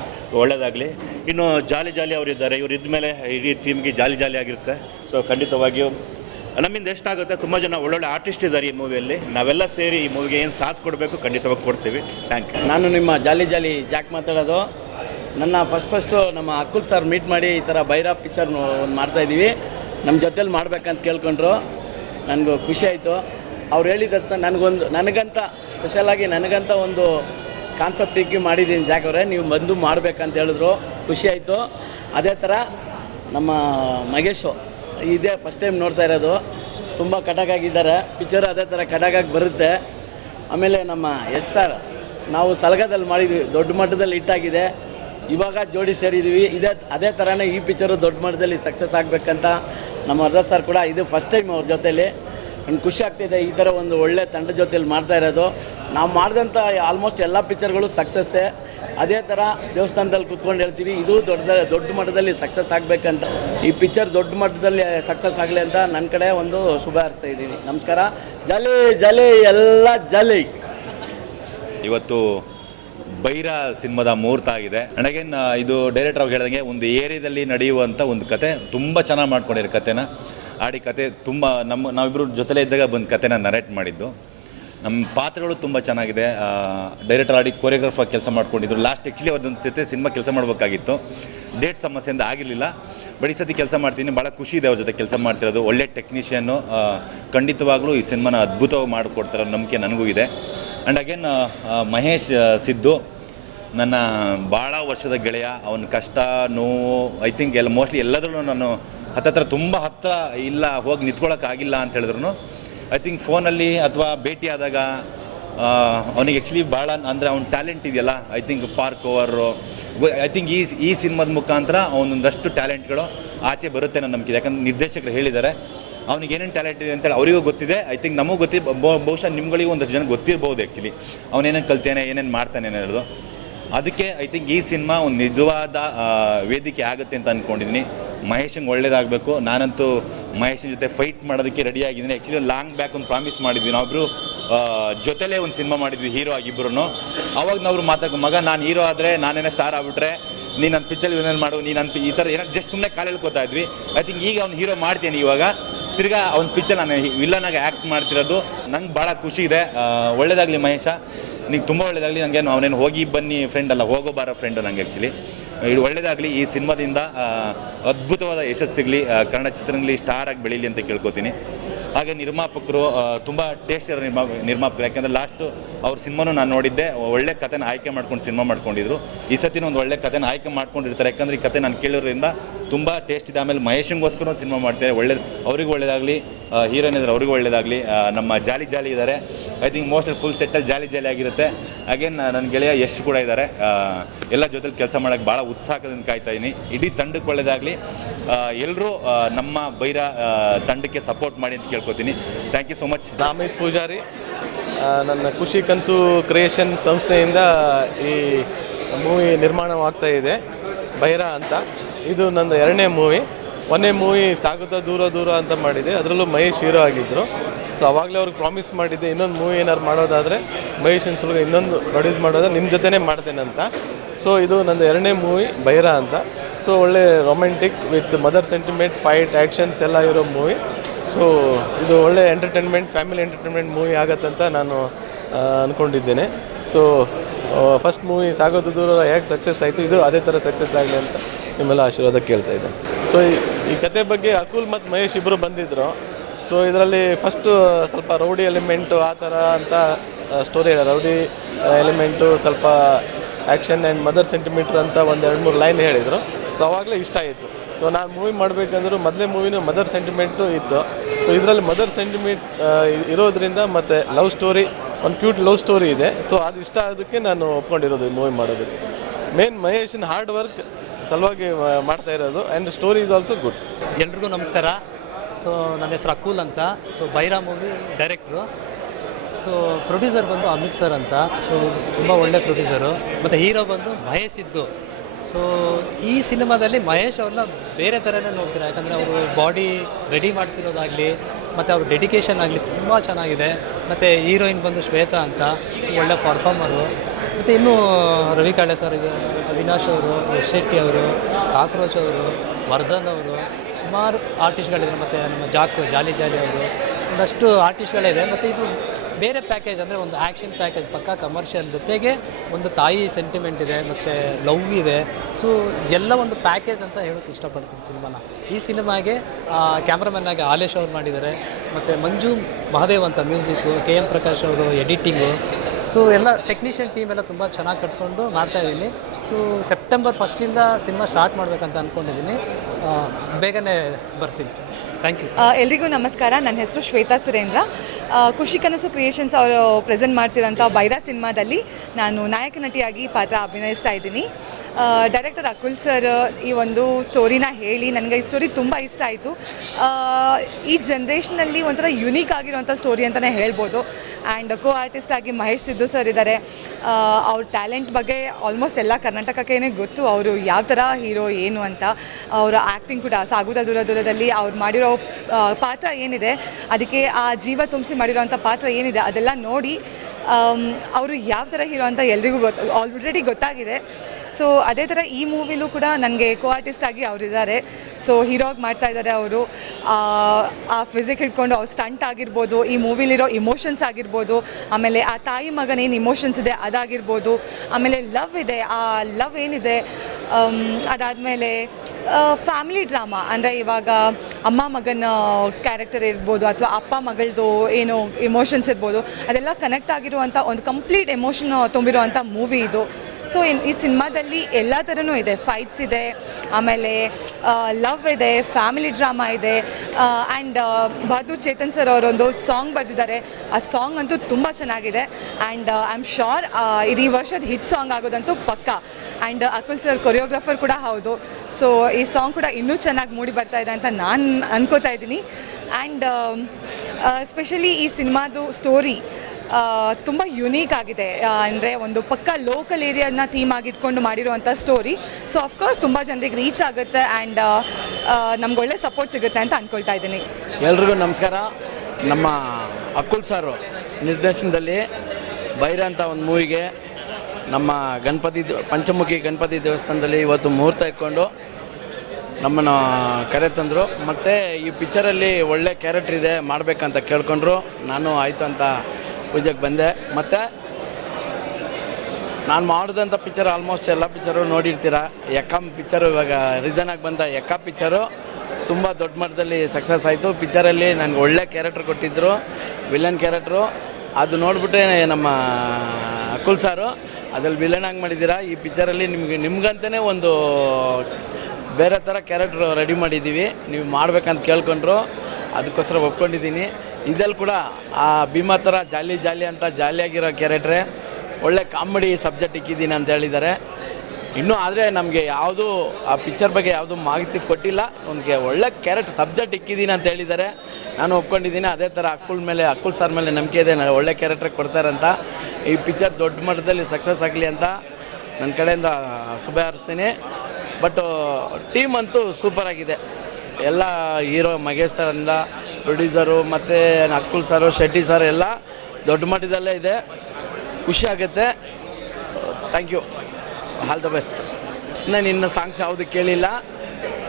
ಒಳ್ಳೆಯದಾಗಲಿ ಇನ್ನು ಜಾಲಿ ಜಾಲಿ ಅವರಿದ್ದಾರೆ ಇವರು ಮೇಲೆ ಇಡೀ ಟೀಮ್ಗೆ ಜಾಲಿ ಜಾಲಿ ಆಗಿರುತ್ತೆ ಸೊ ಖಂಡಿತವಾಗಿಯೂ ನಮ್ಮಿಂದ ಎಷ್ಟಾಗುತ್ತೆ ತುಂಬ ಜನ ಒಳ್ಳೊಳ್ಳೆ ಆರ್ಟಿಸ್ಟ್ ಇದ್ದಾರೆ ಈ ಮೂವಿಯಲ್ಲಿ ನಾವೆಲ್ಲ ಸೇರಿ ಈ ಮೂವಿಗೆ ಏನು ಸಾಥ್ ಕೊಡಬೇಕು ಖಂಡಿತವಾಗಿ ಕೊಡ್ತೀವಿ ಥ್ಯಾಂಕ್ ಯು ನಾನು ನಿಮ್ಮ ಜಾಲಿ ಜಾಲಿ ಜಾಕ್ ಮಾತಾಡೋದು ನನ್ನ ಫಸ್ಟ್ ಫಸ್ಟು ನಮ್ಮ ಅಕ್ಕುಲ್ ಸರ್ ಮೀಟ್ ಮಾಡಿ ಈ ಥರ ಬೈರಾ ಪಿಕ್ಚರ್ ಒಂದು ಮಾಡ್ತಾಯಿದ್ದೀವಿ ನಮ್ಮ ಜೊತೇಲಿ ಮಾಡ್ಬೇಕಂತ ಕೇಳ್ಕೊಂಡ್ರು ನನಗೂ ಖುಷಿ ಆಯಿತು ಅವ್ರು ಹೇಳಿದಂತ ನನಗೊಂದು ನನಗಂತ ಸ್ಪೆಷಲಾಗಿ ನನಗಂತ ಒಂದು ಕಾನ್ಸೆಪ್ಟ್ ಇಕ್ಕಿ ಮಾಡಿದ್ದೀನಿ ಅವರೇ ನೀವು ಬಂದು ಮಾಡಬೇಕಂತ ಹೇಳಿದ್ರು ಖುಷಿ ಅದೇ ಥರ ನಮ್ಮ ಮಹೇಶು ಇದೇ ಫಸ್ಟ್ ಟೈಮ್ ನೋಡ್ತಾ ಇರೋದು ತುಂಬ ಕಟಕಾಗಿದ್ದಾರೆ ಪಿಕ್ಚರ್ ಅದೇ ಥರ ಕಟಕಾಗಿ ಬರುತ್ತೆ ಆಮೇಲೆ ನಮ್ಮ ಎಸ್ ಸರ್ ನಾವು ಸಲಗದಲ್ಲಿ ಮಾಡಿದ್ವಿ ದೊಡ್ಡ ಮಟ್ಟದಲ್ಲಿ ಹಿಟ್ಟಾಗಿದೆ ಇವಾಗ ಜೋಡಿ ಸೇರಿದ್ವಿ ಇದೇ ಅದೇ ಥರನೇ ಈ ಪಿಕ್ಚರು ದೊಡ್ಡ ಮಟ್ಟದಲ್ಲಿ ಸಕ್ಸಸ್ ಆಗಬೇಕಂತ ನಮ್ಮ ಅರ್ಧ ಸರ್ ಕೂಡ ಇದು ಫಸ್ಟ್ ಟೈಮ್ ಅವ್ರ ಜೊತೇಲಿ ನಂಗೆ ಖುಷಿ ಆಗ್ತಿದೆ ಈ ಥರ ಒಂದು ಒಳ್ಳೆ ತಂಡ ಜೊತೆಯಲ್ಲಿ ಮಾಡ್ತಾ ಇರೋದು ನಾವು ಮಾಡಿದಂಥ ಆಲ್ಮೋಸ್ಟ್ ಎಲ್ಲ ಪಿಕ್ಚರ್ಗಳು ಸಕ್ಸಸ್ಸೇ ಅದೇ ಥರ ದೇವಸ್ಥಾನದಲ್ಲಿ ಕುತ್ಕೊಂಡು ಹೇಳ್ತೀವಿ ಇದು ದೊಡ್ಡ ದೊಡ್ಡ ಮಟ್ಟದಲ್ಲಿ ಸಕ್ಸಸ್ ಆಗಬೇಕಂತ ಈ ಪಿಕ್ಚರ್ ದೊಡ್ಡ ಮಟ್ಟದಲ್ಲಿ ಸಕ್ಸಸ್ ಆಗಲಿ ಅಂತ ನನ್ನ ಕಡೆ ಒಂದು ಶುಭ ಹಾರಿಸ್ತಾ ಇದ್ದೀನಿ ನಮಸ್ಕಾರ ಜಲಿ ಜಲಿ ಎಲ್ಲ ಜಲಿ ಇವತ್ತು ಬೈರ ಸಿನಿಮಾದ ಮುಹೂರ್ತ ಆಗಿದೆ ನನಗೆ ಇದು ಡೈರೆಕ್ಟರ್ ಅವ್ರು ಹೇಳಿದಂಗೆ ಒಂದು ಏರಿಯಾದಲ್ಲಿ ನಡೆಯುವಂಥ ಒಂದು ಕತೆ ತುಂಬ ಚೆನ್ನಾಗಿ ಮಾಡ್ಕೊಂಡಿರೋ ಕತೆನ ಆಡಿ ಕತೆ ತುಂಬ ನಮ್ಮ ನಾವಿಬ್ಬರು ಜೊತೆಲೇ ಇದ್ದಾಗ ಬಂದು ಕತೆನ ನರೇಟ್ ಮಾಡಿದ್ದು ನಮ್ಮ ಪಾತ್ರಗಳು ತುಂಬ ಚೆನ್ನಾಗಿದೆ ಡೈರೆಕ್ಟರ್ ಆಡಿ ಕೊರಿಯೋಗ್ರಾಫರ್ ಕೆಲಸ ಮಾಡ್ಕೊಂಡಿದ್ರು ಲಾಸ್ಟ್ ಆ್ಯಕ್ಚುಲಿ ಅವ್ರದ್ದೊಂದು ಜೊತೆ ಸಿನಿಮಾ ಕೆಲಸ ಮಾಡಬೇಕಾಗಿತ್ತು ಡೇಟ್ ಸಮಸ್ಯೆಯಿಂದ ಆಗಿರಲಿಲ್ಲ ಬಟ್ ಈ ಸತಿ ಕೆಲಸ ಮಾಡ್ತೀನಿ ಭಾಳ ಖುಷಿ ಇದೆ ಅವ್ರ ಜೊತೆ ಕೆಲಸ ಮಾಡ್ತಿರೋದು ಒಳ್ಳೆ ಟೆಕ್ನಿಷಿಯನ್ನು ಖಂಡಿತವಾಗ್ಲೂ ಈ ಸಿನಿಮಾನ ಅದ್ಭುತವಾಗಿ ಮಾಡಿಕೊಡ್ತಾರೋ ನಂಬಿಕೆ ನನಗೂ ಇದೆ ಆ್ಯಂಡ್ ಅಗೇನ್ ಮಹೇಶ್ ಸಿದ್ದು ನನ್ನ ಭಾಳ ವರ್ಷದ ಗೆಳೆಯ ಅವನ ಕಷ್ಟ ನೋವು ಐ ಥಿಂಕ್ ಎಲ್ಲ ಮೋಸ್ಟ್ಲಿ ಎಲ್ಲದರಲ್ಲೂ ನಾನು ಹತ್ತತ್ರ ತುಂಬ ಹತ್ತಿರ ಇಲ್ಲ ಹೋಗಿ ನಿಂತ್ಕೊಳ್ಳೋಕ್ಕಾಗಿಲ್ಲ ಅಂತ ಹೇಳಿದ್ರು ಐ ಥಿಂಕ್ ಫೋನಲ್ಲಿ ಅಥವಾ ಭೇಟಿಯಾದಾಗ ಅವನಿಗೆ ಆ್ಯಕ್ಚುಲಿ ಭಾಳ ಅಂದರೆ ಅವ್ನ ಟ್ಯಾಲೆಂಟ್ ಇದೆಯಲ್ಲ I think park over I think ಈ ಈ ಸಿನಿಮಾದ ಮುಖಾಂತರ ಅವನೊಂದಷ್ಟು ಟ್ಯಾಲೆಂಟ್ಗಳು ಆಚೆ ಬರುತ್ತೆ ನನ್ನ ನಂಬಿಕೆ ಯಾಕಂದ್ರೆ ನಿರ್ದೇಶಕರು ಹೇಳಿದ್ದಾರೆ ಅವ್ನಿಗೆ ಏನೇನು ಟ್ಯಾಲೆಂಟ್ ಇದೆ ಅಂತೇಳಿ ಅವರಿಗೂ ಗೊತ್ತಿದೆ ಐ ಥಿಂಕ್ ನಮಗೂ ಗೊತ್ತಿ ಬಹುಶಃ ನಿಮ್ಗಳಿಗೂ ಒಂದಷ್ಟು ಜನ ಗೊತ್ತಿರ್ಬೋದು ಆ್ಯಕ್ಚುಲಿ ಅವನೇನೇನು ಕಲ್ತೇನೆ ಏನೇನು ಮಾಡ್ತಾನೆ ಅನ್ನೋದು ಅದಕ್ಕೆ ಐ ಥಿಂಕ್ ಈ ಸಿನಿಮಾ ಒಂದು ನಿಜವಾದ ವೇದಿಕೆ ಆಗುತ್ತೆ ಅಂತ ಅಂದ್ಕೊಂಡಿದ್ದೀನಿ ಮಹೇಶನ್ಗೆ ಒಳ್ಳೇದಾಗಬೇಕು ನಾನಂತೂ ಮಹೇಶನ ಜೊತೆ ಫೈಟ್ ಮಾಡೋದಕ್ಕೆ ರೆಡಿಯಾಗಿದ್ದೀನಿ ಆ್ಯಕ್ಚುಲಿ ಲಾಂಗ್ ಬ್ಯಾಕ್ ಒಂದು ಪ್ರಾಮಿಸ್ ಮಾಡಿದ್ವಿ ನಾವೊಬ್ಬರು ಜೊತೆಲೇ ಒಂದು ಸಿನಿಮಾ ಮಾಡಿದ್ವಿ ಹೀರೋ ಆಗಿಬ್ಬರೂ ಅವಾಗ ನಾವು ಮಾತಾಡೋ ಮಗ ನಾನು ಹೀರೋ ಆದರೆ ನಾನೇನೋ ಸ್ಟಾರ್ ಆಗಿಬಿಟ್ರೆ ನೀನು ನನ್ನ ಪಿಚ್ಚಲ್ಲಿ ಏನೇನು ಮಾಡು ನೀನು ನನ್ನ ಈ ಥರ ಏನೋ ಜಸ್ಟ್ ಸುಮ್ಮನೆ ಕಾಲು ಹೇಳ್ಕೊತಾ ಇದ್ವಿ ಐ ಥಿಂಕ್ ಈಗ ಅವ್ನು ಹೀರೋ ಮಾಡ್ತೀನಿ ಇವಾಗ ತಿರ್ಗಾ ಅವ್ನ ಪಿಚ್ಚಲ್ಲಿ ನಾನು ವಿಲ್ಲನಾಗ ಆ್ಯಕ್ಟ್ ಮಾಡ್ತಿರೋದು ನಂಗೆ ಭಾಳ ಖುಷಿ ಇದೆ ಒಳ್ಳೇದಾಗಲಿ ಮಹೇಶ ನೀವು ತುಂಬ ಒಳ್ಳೆಯದಾಗಲಿ ನನಗೆ ಅವನೇನು ಹೋಗಿ ಬನ್ನಿ ಫ್ರೆಂಡ್ ಅಲ್ಲ ಹೋಗೋ ಬಾರ ಫ್ರೆಂಡು ನನಗೆ ಆ್ಯಕ್ಚುಲಿ ಇದು ಒಳ್ಳೇದಾಗಲಿ ಈ ಸಿನಿಮಾದಿಂದ ಅದ್ಭುತವಾದ ಯಶಸ್ಸು ಕನ್ನಡ ಚಿತ್ರದಲ್ಲಿ ಸ್ಟಾರ್ ಆಗಿ ಬೆಳೀಲಿ ಅಂತ ಕೇಳ್ಕೊತೀನಿ ಹಾಗೆ ನಿರ್ಮಾಪಕರು ತುಂಬ ಟೇಸ್ಟ್ ಇರೋ ನಿರ್ಮಾ ನಿರ್ಮಾಪಕರು ಯಾಕೆಂದರೆ ಲಾಸ್ಟು ಅವ್ರ ಸಿನಿಮಾನು ನಾನು ನೋಡಿದ್ದೆ ಒಳ್ಳೆ ಕಥೆನ ಆಯ್ಕೆ ಮಾಡ್ಕೊಂಡು ಸಿನಿಮಾ ಮಾಡ್ಕೊಂಡಿದ್ರು ಈ ಸತಿನ ಒಂದು ಒಳ್ಳೆ ಕಥೆನ ಆಯ್ಕೆ ಮಾಡ್ಕೊಂಡಿರ್ತಾರೆ ಯಾಕಂದರೆ ಈ ಕತೆ ನಾನು ಕೇಳಿರೋದ್ರಿಂದ ತುಂಬ ಟೇಸ್ಟ್ ಇದೆ ಆಮೇಲೆ ಮಹೇಶಂಗೋಸ್ಕರ ಸಿನಿಮಾ ಮಾಡ್ತಾರೆ ಒಳ್ಳೇದು ಅವ್ರಿಗೂ ಒಳ್ಳೇದಾಗಲಿ ಹೀರೋಯಿನ್ ಇದ್ದಾರೆ ಅವ್ರಿಗೂ ಒಳ್ಳೇದಾಗಲಿ ನಮ್ಮ ಜಾಲಿ ಜಾಲಿ ಇದ್ದಾರೆ ಐ ಥಿಂಕ್ ಮೋಸ್ಟ್ ಫುಲ್ ಸೆಟ್ಟಲ್ಲಿ ಜಾಲಿ ಜಾಲಿ ಆಗಿರುತ್ತೆ ಅಗೇನ್ ನನ್ನ ಗೆಳೆಯ ಯಶ್ ಕೂಡ ಇದ್ದಾರೆ ಎಲ್ಲ ಜೊತೆಲಿ ಕೆಲಸ ಮಾಡೋಕ್ಕೆ ಭಾಳ ಉತ್ಸಾಹದಿಂದ ಕಾಯ್ತಾ ಇದ್ದೀನಿ ಇಡೀ ತಂಡಕ್ಕೆ ಒಳ್ಳೇದಾಗಲಿ ಎಲ್ಲರೂ ನಮ್ಮ ಬೈರ ತಂಡಕ್ಕೆ ಸಪೋರ್ಟ್ ಮಾಡಿ ಅಂತ ಕೇಳ್ಕೊತೀನಿ ಥ್ಯಾಂಕ್ ಯು ಸೊ ಮಚ್ ರಾಮೇತ್ ಪೂಜಾರಿ ನನ್ನ ಖುಷಿ ಕನಸು ಕ್ರಿಯೇಷನ್ ಸಂಸ್ಥೆಯಿಂದ ಈ ಮೂವಿ ನಿರ್ಮಾಣವಾಗ್ತಾ ಇದೆ ಬೈರ ಅಂತ ಇದು ನನ್ನ ಎರಡನೇ ಮೂವಿ ಒಂದೇ ಮೂವಿ ಸಾಗುತ್ತಾ ದೂರ ದೂರ ಅಂತ ಮಾಡಿದೆ ಅದರಲ್ಲೂ ಮಹೇಶ್ ಹೀರೋ ಆಗಿದ್ದರು ಸೊ ಅವಾಗಲೇ ಅವ್ರಿಗೆ ಪ್ರಾಮಿಸ್ ಮಾಡಿದ್ದೆ ಇನ್ನೊಂದು ಮೂವಿ ಏನಾದ್ರು ಮಾಡೋದಾದರೆ ಮಹೇಶ್ ಅನ್ಸುಲ್ಗ ಇನ್ನೊಂದು ಪ್ರೊಡ್ಯೂಸ್ ಮಾಡೋದು ನಿಮ್ಮ ಜೊತೆನೇ ಮಾಡ್ತೇನೆ ಅಂತ ಸೊ ಇದು ನನ್ನ ಎರಡನೇ ಮೂವಿ ಬೈರ ಅಂತ ಸೊ ಒಳ್ಳೆ romantic with mother sentiment fight actions ಎಲ್ಲ ಇರೋ ಮೂವಿ ಸೊ ಇದು ಒಳ್ಳೆ ಎಂಟರ್ಟೈನ್ಮೆಂಟ್ ಫ್ಯಾಮಿಲಿ ಎಂಟರ್ಟೈನ್ಮೆಂಟ್ ಮೂವಿ ಆಗತ್ತಂತ ನಾನು ಅಂದ್ಕೊಂಡಿದ್ದೇನೆ ಸೊ ಫಸ್ಟ್ ಮೂವಿ ಸಾಗೋದು ದೂರ ಹೇಗೆ ಸಕ್ಸಸ್ ಆಯಿತು ಇದು ಅದೇ ಥರ ಸಕ್ಸಸ್ ಆಗಲಿ ಅಂತ ನಿಮ್ಮೆಲ್ಲ ಆಶೀರ್ವಾದ ಕೇಳ್ತಾ ಇದ್ದೆ ಸೊ ಈ ಕತೆ ಬಗ್ಗೆ ಅಕುಲ್ ಮತ್ತು ಮಹೇಶ್ ಇಬ್ಬರು ಬಂದಿದ್ದರು ಸೊ ಇದರಲ್ಲಿ ಫಸ್ಟು ಸ್ವಲ್ಪ ರೌಡಿ ಎಲಿಮೆಂಟು ಆ ಥರ ಅಂತ ಸ್ಟೋರಿ ಹೇಳ ರೌಡಿ ಎಲಿಮೆಂಟು ಸ್ವಲ್ಪ ಆ್ಯಕ್ಷನ್ ಆ್ಯಂಡ್ ಮದರ್ ಸೆಂಟಿಮೀಟ್ರ್ ಅಂತ ಒಂದು ಎರಡು ಮೂರು ಲೈನ್ ಹೇಳಿದರು ಸೊ ಅವಾಗಲೇ ಇಷ್ಟ ಆಯಿತು ಸೊ ನಾನು ಮೂವಿ ಮಾಡಬೇಕಂದ್ರೂ ಮೊದಲೇ ಮೂವಿನೂ ಮದರ್ ಸೆಂಟಿಮೆಂಟು ಇತ್ತು ಸೊ ಇದರಲ್ಲಿ ಮದರ್ ಸೆಂಟಿಮೆಂಟ್ ಇರೋದ್ರಿಂದ ಮತ್ತು ಲವ್ ಸ್ಟೋರಿ ಒಂದು ಕ್ಯೂಟ್ ಲವ್ ಸ್ಟೋರಿ ಇದೆ ಸೊ ಅದು ಇಷ್ಟ ಆದಕ್ಕೆ ನಾನು ಒಪ್ಕೊಂಡಿರೋದು ಈ ಮೂವಿ ಮಾಡೋದಕ್ಕೆ ಮೇನ್ ಮಹೇಶನ್ ಹಾರ್ಡ್ ವರ್ಕ್ ಸಲುವಾಗಿ ಮಾಡ್ತಾ ಇರೋದು and story is also good ಎಲ್ರಿಗೂ ನಮಸ್ಕಾರ ಸೊ ನನ್ನ ಹೆಸರು ಅಕೂಲ್ ಅಂತ so Byra movie director so producer ಬಂದು ಅಮಿತ್ ಸರ್ ಅಂತ ಸೊ ತುಂಬ ಒಳ್ಳೆ ಪ್ರೊಡ್ಯೂಸರು ಮತ್ತು ಹೀರೋ ಬಂದು ಮಹೇಶ್ ಇದ್ದು ಸೊ ಈ ಸಿನಿಮಾದಲ್ಲಿ ಮಹೇಶ್ ಅವ್ರನ್ನ ಬೇರೆ ಥರನೇ ನೋಡ್ತಾರೆ ಯಾಕಂದರೆ ಅವರು ಬಾಡಿ ರೆಡಿ ಮಾಡಿಸಿರೋದಾಗಲಿ ಮತ್ತು ಅವ್ರ ಡೆಡಿಕೇಶನ್ ಆಗಲಿ ತುಂಬ ಚೆನ್ನಾಗಿದೆ ಮತ್ತು ಹೀರೋಯಿನ್ ಬಂದು ಶ್ವೇತಾ ಅಂತ ಒಳ್ಳೆ ಪರ್ಫಾರ್ಮರು ಮತ್ತು ಇನ್ನೂ ರವಿ ಕಾಳೆ ಸರ್ ಇದೆ ಅವಿನಾಶ್ ಅವರು ಯಶ್ ಶೆಟ್ಟಿ ಅವರು ಕಾಕ್ರೋಚ್ ಅವರು ವರ್ಧನ್ ಅವರು ಸುಮಾರು ಆರ್ಟಿಸ್ಟ್ಗಳಿದ್ದಾರೆ ಮತ್ತು ನಮ್ಮ ಜಾಕು ಜಾಲಿ ಜಾಲಿ ಅವರು ಒಂದಷ್ಟು ಆರ್ಟಿಸ್ಟ್ಗಳಿದೆ ಮತ್ತು ಇದು ಬೇರೆ ಪ್ಯಾಕೇಜ್ ಅಂದರೆ ಒಂದು ಆ್ಯಕ್ಷನ್ ಪ್ಯಾಕೇಜ್ ಪಕ್ಕ ಕಮರ್ಷಿಯಲ್ ಜೊತೆಗೆ ಒಂದು ತಾಯಿ ಸೆಂಟಿಮೆಂಟ್ ಇದೆ ಮತ್ತು ಲವ್ ಇದೆ ಸೊ ಎಲ್ಲ ಒಂದು ಪ್ಯಾಕೇಜ್ ಅಂತ ಹೇಳೋಕ್ಕೆ ಇಷ್ಟಪಡ್ತೀನಿ ಸಿನಿಮಾನ ಈ ಸಿನಿಮಾಗೆ ಕ್ಯಾಮ್ರಾಮನ್ ಆಗಿ ಆಲೇಶ್ ಅವ್ರು ಮಾಡಿದ್ದಾರೆ ಮತ್ತು ಮಂಜು ಮಹಾದೇವ್ ಅಂತ ಮ್ಯೂಸಿಕ್ಕು ಕೆ ಎಂ ಪ್ರಕಾಶ್ ಅವರು ಎಡಿಟಿಂಗು ಸೊ ಎಲ್ಲ ಟೆಕ್ನಿಷಿಯನ್ ಟೀಮ್ ಎಲ್ಲ ತುಂಬ ಚೆನ್ನಾಗಿ ಕಟ್ಕೊಂಡು ಮಾಡ್ತಾಯಿದ್ದೀನಿ ಸೊ ಸೆಪ್ಟೆಂಬರ್ ಫಸ್ಟಿಂದ ಸಿನಿಮಾ ಸ್ಟಾರ್ಟ್ ಮಾಡಬೇಕಂತ ಅಂದ್ಕೊಂಡಿದ್ದೀನಿ ಬೇಗನೆ ಬರ್ತೀನಿ ಥ್ಯಾಂಕ್ ಯು ಎಲ್ರಿಗೂ ನಮಸ್ಕಾರ ನನ್ನ ಹೆಸರು ಶ್ವೇತಾ ಸುರೇಂದ್ರ ಖುಷಿ ಕನಸು ಕ್ರಿಯೇಷನ್ಸ್ ಅವರು ಪ್ರೆಸೆಂಟ್ ಮಾಡ್ತಿರೋಂಥ ಬೈರಾ ಸಿನಿಮಾದಲ್ಲಿ ನಾನು ನಾಯಕ ನಟಿಯಾಗಿ ಪಾತ್ರ ಅಭಿನಯಿಸ್ತಾ ಇದ್ದೀನಿ ಡೈರೆಕ್ಟರ್ ಅಕುಲ್ ಸರ್ ಈ ಒಂದು ಸ್ಟೋರಿನ ಹೇಳಿ ನನಗೆ ಈ ಸ್ಟೋರಿ ತುಂಬ ಇಷ್ಟ ಆಯಿತು ಈ ಜನ್ರೇಷನಲ್ಲಿ ಒಂಥರ ಯುನೀಕ್ ಆಗಿರುವಂಥ ಸ್ಟೋರಿ ಅಂತಲೇ ಹೇಳ್ಬೋದು ಆ್ಯಂಡ್ ಕೋ ಆರ್ಟಿಸ್ಟ್ ಆಗಿ ಮಹೇಶ್ ಸಿದ್ದು ಸರ್ ಇದ್ದಾರೆ ಅವ್ರ ಟ್ಯಾಲೆಂಟ್ ಬಗ್ಗೆ ಆಲ್ಮೋಸ್ಟ್ ಎಲ್ಲ ಕರ್ನಾಟಕಕ್ಕೇನೆ ಗೊತ್ತು ಅವರು ಯಾವ ಥರ ಹೀರೋ ಏನು ಅಂತ ಅವರ ಆ್ಯಕ್ಟಿಂಗ್ ಕೂಡ ಸಾಗುದ ದೂರ ದೂರದಲ್ಲಿ ಅವ್ರು ಮಾಡಿರೋ ಮಾಡಿರೋ ಪಾತ್ರ ಏನಿದೆ ಅದಕ್ಕೆ ಆ ಜೀವ ತುಂಬಿಸಿ ಮಾಡಿರೋಂಥ ಪಾತ್ರ ಏನಿದೆ ಅದೆಲ್ಲ ನೋಡಿ ಅವರು ಯಾವ ಥರ ಹೀರೋ ಅಂತ ಎಲ್ರಿಗೂ ಗೊತ್ತು ಆಲ್ರೆಡಿ ಗೊತ್ತಾಗಿದೆ ಸೊ ಅದೇ ಥರ ಈ ಮೂವಿಲೂ ಕೂಡ ನನಗೆ ಕೋ ಆರ್ಟಿಸ್ಟ್ ಆಗಿ ಅವರಿದ್ದಾರೆ ಸೊ ಹೀರೋಗಿ ಮಾಡ್ತಾ ಇದ್ದಾರೆ ಅವರು ಆ ಫಿಸಿಕ್ ಇಟ್ಕೊಂಡು ಅವ್ರು ಸ್ಟಂಟ್ ಆಗಿರ್ಬೋದು ಈ ಮೂವಿಲಿರೋ ಇಮೋಷನ್ಸ್ ಆಗಿರ್ಬೋದು ಆಮೇಲೆ ಆ ತಾಯಿ ಮಗನೇನು ಇಮೋಷನ್ಸ್ ಇದೆ ಅದಾಗಿರ್ಬೋದು ಆಮೇಲೆ ಲವ್ ಇದೆ ಆ ಲವ್ ಏನಿದೆ ಅದಾದಮೇಲೆ ಫ್ಯಾಮಿಲಿ ಡ್ರಾಮಾ ಅಂದರೆ ಇವಾಗ ಅಮ್ಮ ಮಗನ ಕ್ಯಾರೆಕ್ಟರ್ ಇರ್ಬೋದು ಅಥವಾ ಅಪ್ಪ ಮಗಳದು ಏನು ಇಮೋಷನ್ಸ್ ಇರ್ಬೋದು ಅದೆಲ್ಲ ಕನೆಕ್ಟ್ ಆಗಿರುವಂಥ ಒಂದು ಕಂಪ್ಲೀಟ್ ಎಮೋಷನ್ ತುಂಬಿರುವಂಥ ಮೂವಿ ಇದು ಸೊ ಈ ಸಿನಿಮಾದಲ್ಲಿ ಎಲ್ಲ ಥರನೂ ಇದೆ ಫೈಟ್ಸ್ ಇದೆ ಆಮೇಲೆ ಲವ್ ಇದೆ ಫ್ಯಾಮಿಲಿ ಡ್ರಾಮಾ ಇದೆ ಆ್ಯಂಡ್ ಬಾಧು ಚೇತನ್ ಸರ್ ಅವರೊಂದು ಸಾಂಗ್ ಬರೆದಿದ್ದಾರೆ ಆ ಸಾಂಗ್ ಅಂತೂ ತುಂಬ ಚೆನ್ನಾಗಿದೆ ಆ್ಯಂಡ್ ಐ ಆಮ್ ಶೋರ್ ಇದು ಈ ವರ್ಷದ ಹಿಟ್ ಸಾಂಗ್ ಆಗೋದಂತೂ ಪಕ್ಕ ಆ್ಯಂಡ್ ಅಕುಲ್ ಸರ್ ಕೊರಿಯೋಗ್ರಾಫರ್ ಕೂಡ ಹೌದು ಸೊ ಈ ಸಾಂಗ್ ಕೂಡ ಇನ್ನೂ ಚೆನ್ನಾಗಿ ಮೂಡಿ ಬರ್ತಾ ಇದೆ ಅಂತ ನಾನು ಅನ್ಕೋತಾ ಇದ್ದೀನಿ ಆ್ಯಂಡ್ ಎಸ್ಪೆಷಲಿ ಈ ಸಿನಿಮಾದು ಸ್ಟೋರಿ ತುಂಬ ಯುನೀಕ್ ಆಗಿದೆ ಅಂದರೆ ಒಂದು ಪಕ್ಕ ಲೋಕಲ್ ಏರಿಯಾನ ಥೀಮ್ ಆಗಿಟ್ಕೊಂಡು ಮಾಡಿರುವಂಥ ಸ್ಟೋರಿ ಸೊ ಅಫ್ಕೋರ್ಸ್ ತುಂಬ ಜನರಿಗೆ ರೀಚ್ ಆಗುತ್ತೆ ಆ್ಯಂಡ್ ನಮ್ಗೆ ಒಳ್ಳೆ ಸಪೋರ್ಟ್ ಸಿಗುತ್ತೆ ಅಂತ ಅಂದ್ಕೊಳ್ತಾ ಇದ್ದೀನಿ ಎಲ್ರಿಗೂ ನಮಸ್ಕಾರ ನಮ್ಮ ಅಕ್ಕುಲ್ ಸಾರು ನಿರ್ದೇಶನದಲ್ಲಿ ಬೈರ ಅಂತ ಒಂದು ಮೂವಿಗೆ ನಮ್ಮ ಗಣಪತಿ ಪಂಚಮುಖಿ ಗಣಪತಿ ದೇವಸ್ಥಾನದಲ್ಲಿ ಇವತ್ತು ಮುಹೂರ್ತ ಇಟ್ಕೊಂಡು ನಮ್ಮನ್ನು ಕರೆ ತಂದರು ಮತ್ತು ಈ ಪಿಕ್ಚರಲ್ಲಿ ಒಳ್ಳೆ ಕ್ಯಾರೆಕ್ಟ್ರ್ ಇದೆ ಮಾಡಬೇಕಂತ ಕೇಳ್ಕೊಂಡ್ರು ನಾನು ಆಯಿತು ಅಂತ ಪೂಜೆಗೆ ಬಂದೆ ಮತ್ತು ನಾನು ಮಾಡಿದಂಥ ಪಿಕ್ಚರ್ ಆಲ್ಮೋಸ್ಟ್ ಎಲ್ಲ ಪಿಕ್ಚರು ನೋಡಿರ್ತೀರ ಎಕ್ಕಮ್ ಪಿಕ್ಚರು ಇವಾಗ ರೀಸನ್ ಆಗಿ ಬಂದ ಎಕ್ಕ ಪಿಕ್ಚರು ತುಂಬ ದೊಡ್ಡ ಮಟ್ಟದಲ್ಲಿ ಸಕ್ಸಸ್ ಆಯಿತು ಪಿಕ್ಚರಲ್ಲಿ ನನಗೆ ಒಳ್ಳೆ ಕ್ಯಾರೆಕ್ಟ್ರ್ ಕೊಟ್ಟಿದ್ದರು ವಿಲನ್ ಕ್ಯಾರೆಕ್ಟ್ರು ಅದು ನೋಡಿಬಿಟ್ಟೆ ನಮ್ಮ ಅಕುಲ್ ಸಾರು ಅದರಲ್ಲಿ ವಿಲನ್ ಆಗಿ ಮಾಡಿದ್ದೀರಾ ಈ ಪಿಕ್ಚರಲ್ಲಿ ನಿಮಗೆ ನಿಮ್ಗಂತಲೇ ಒಂದು ಬೇರೆ ಥರ ಕ್ಯಾರೆಕ್ಟ್ರು ರೆಡಿ ಮಾಡಿದ್ದೀವಿ ನೀವು ಮಾಡ್ಬೇಕಂತ ಕೇಳ್ಕೊಂಡ್ರು ಅದಕ್ಕೋಸ್ಕರ ಒಪ್ಕೊಂಡಿದ್ದೀನಿ ಇದರಲ್ಲಿ ಕೂಡ ಆ ಭೀಮಾ ಥರ ಜಾಲಿ ಜಾಲಿ ಅಂತ ಜಾಲಿಯಾಗಿರೋ ಕ್ಯಾರೆಕ್ಟ್ರೆ ಒಳ್ಳೆ ಕಾಮಿಡಿ ಸಬ್ಜೆಕ್ಟ್ ಇಕ್ಕಿದ್ದೀನಿ ಅಂತ ಹೇಳಿದ್ದಾರೆ ಇನ್ನೂ ಆದರೆ ನಮಗೆ ಯಾವುದು ಆ ಪಿಕ್ಚರ್ ಬಗ್ಗೆ ಯಾವುದು ಮಾಹಿತಿ ಕೊಟ್ಟಿಲ್ಲ ನಮಗೆ ಒಳ್ಳೆ ಕ್ಯಾರೆಕ್ಟ್ ಸಬ್ಜೆಕ್ಟ್ ಇಕ್ಕಿದ್ದೀನಿ ಅಂತ ಹೇಳಿದ್ದಾರೆ ನಾನು ಒಪ್ಕೊಂಡಿದ್ದೀನಿ ಅದೇ ಥರ ಅಕ್ಕಳ ಮೇಲೆ ಅಕ್ಕಳ ಸರ್ ಮೇಲೆ ನಂಬಿಕೆ ಇದೆ ನಾನು ಒಳ್ಳೆ ಕ್ಯಾರೆಕ್ಟ್ರಿಗೆ ಕೊಡ್ತಾರೆ ಅಂತ ಈ ಪಿಕ್ಚರ್ ದೊಡ್ಡ ಮಟ್ಟದಲ್ಲಿ ಸಕ್ಸಸ್ ಆಗಲಿ ಅಂತ ನನ್ನ ಕಡೆಯಿಂದ ಶುಭ ಹಾರಿಸ್ತೀನಿ ಬಟ್ ಟೀಮ್ ಅಂತೂ ಸೂಪರಾಗಿದೆ ಎಲ್ಲ ಹೀರೋ ಮಗೇಶ್ ಅಂದ ಪ್ರೊಡ್ಯೂಸರು ಮತ್ತು ನಕ್ಕುಲ್ ಸರು ಶೆಟ್ಟಿ ಸರ್ ಎಲ್ಲ ದೊಡ್ಡ ಮಟ್ಟದಲ್ಲೇ ಇದೆ ಖುಷಿ ಆಗುತ್ತೆ thank you all the best ನಾನು ಇನ್ನು ಸಾಂಗ್ಸ್ ಯಾವುದು ಕೇಳಿಲ್ಲ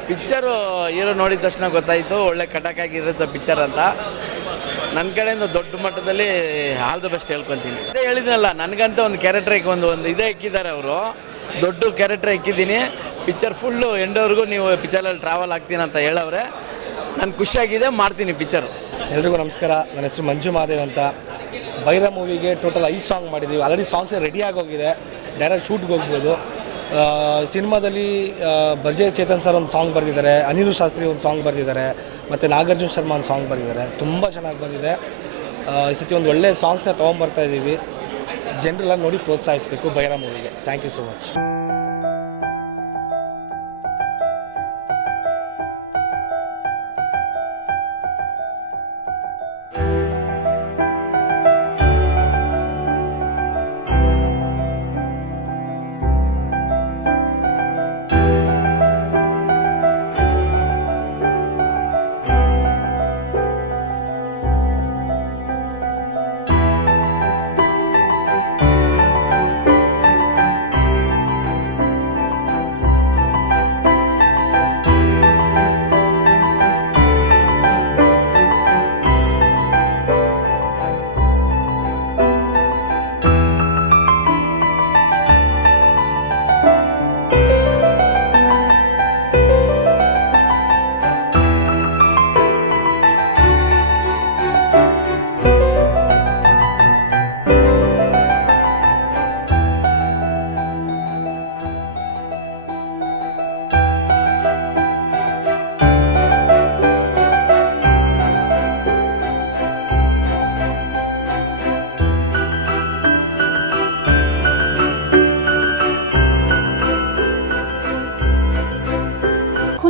ಪಿಕ್ಚರು ಹೀರೋ ನೋಡಿದ ತಕ್ಷಣ ಗೊತ್ತಾಯಿತು ಒಳ್ಳೆ ಕಟಕಾಗಿರುತ್ತೆ ಪಿಕ್ಚರ್ ಅಂತ ನನ್ನ ಕಡೆಯಿಂದ ದೊಡ್ಡ ಮಟ್ಟದಲ್ಲಿ ಆಲ್ ದ ಬೆಸ್ಟ್ ಹೇಳ್ಕೊತೀನಿ ಅದೇ ಹೇಳಿದ್ನಲ್ಲ ನನಗಂತ ಒಂದು ಕ್ಯಾರೆಕ್ಟ್ರಿಗೆ ಒಂದು ಒಂದು ಇದೇ ಇಕ್ಕಿದ್ದಾರೆ ಅವರು ದೊಡ್ಡ ಕ್ಯಾರೆಕ್ಟರ್ ಇಕ್ಕಿದ್ದೀನಿ ಪಿಕ್ಚರ್ ಫುಲ್ಲು ಎಂಡೋರ್ಗೂ ನೀವು ಪಿಕ್ಚರಲ್ಲಿ ಟ್ರಾವೆಲ್ ಆಗ್ತೀನಿ ಅಂತ ಹೇಳವ್ರೆ ನಾನು ಖುಷಿಯಾಗಿದೆ ಮಾಡ್ತೀನಿ ಪಿಕ್ಚರ್ ಎಲ್ರಿಗೂ ನಮಸ್ಕಾರ ನನ್ನ ಹೆಸರು ಮಂಜು ಮಹಾದೇವ್ ಅಂತ ಬೈರ ಮೂವಿಗೆ ಟೋಟಲ್ ಐದು ಸಾಂಗ್ ಮಾಡಿದ್ದೀವಿ ಆಲ್ರೆಡಿ ಸಾಂಗ್ಸೇ ರೆಡಿ ಆಗೋಗಿದೆ ಡೈರೆಕ್ಟ್ ಶೂಟ್ಗೆ ಹೋಗ್ಬೋದು ಸಿನಿಮಾದಲ್ಲಿ ಬರ್ಜಯ್ ಚೇತನ್ ಸರ್ ಒಂದು ಸಾಂಗ್ ಬರೆದಿದ್ದಾರೆ ಅನಿರು ಶಾಸ್ತ್ರಿ ಒಂದು ಸಾಂಗ್ ಬರೆದಿದ್ದಾರೆ ಮತ್ತು ನಾಗಾರ್ಜುನ್ ಶರ್ಮಾ ಒಂದು ಸಾಂಗ್ ಬರೆದಿದ್ದಾರೆ ತುಂಬ ಚೆನ್ನಾಗಿ ಬಂದಿದೆ ಈ ಸತಿ ಒಂದು ಒಳ್ಳೆಯ ಸಾಂಗ್ಸ್ನ ತೊಗೊಂಬರ್ತಾ ಇದ್ದೀವಿ ಜನರೆಲ್ಲ ನೋಡಿ ಪ್ರೋತ್ಸಾಹಿಸಬೇಕು ಬೈರ ಮೂವಿಗೆ ಥ್ಯಾಂಕ್ ಯು ಸೊ ಮಚ್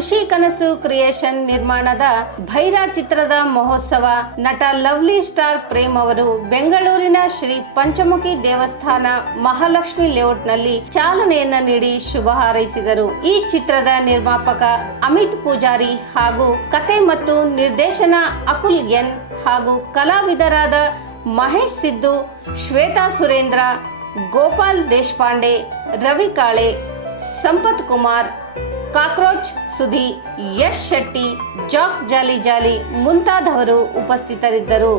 ಖುಷಿ ಕನಸು ಕ್ರಿಯೇಷನ್ ನಿರ್ಮಾಣದ ಭೈರ ಚಿತ್ರದ ಮಹೋತ್ಸವ ನಟ ಲವ್ಲಿ ಸ್ಟಾರ್ ಪ್ರೇಮ್ ಅವರು ಬೆಂಗಳೂರಿನ ಶ್ರೀ ಪಂಚಮುಖಿ ದೇವಸ್ಥಾನ ಮಹಾಲಕ್ಷ್ಮಿ ಲೇಔಟ್ ನಲ್ಲಿ ಚಾಲನೆಯನ್ನ ನೀಡಿ ಶುಭ ಹಾರೈಸಿದರು ಈ ಚಿತ್ರದ ನಿರ್ಮಾಪಕ ಅಮಿತ್ ಪೂಜಾರಿ ಹಾಗೂ ಕತೆ ಮತ್ತು ನಿರ್ದೇಶನ ಅಕುಲ್ ಎನ್ ಹಾಗೂ ಕಲಾವಿದರಾದ Mahesh Siddu Shweta Surendra Gopal Deshpande Ravi Kale Sampath Kumar cockroach Sudhi Yash Shetty Jack Jolly Jolly ಮುಂತಾದವರು ಉಪಸ್ಥಿತರಿದ್ದರು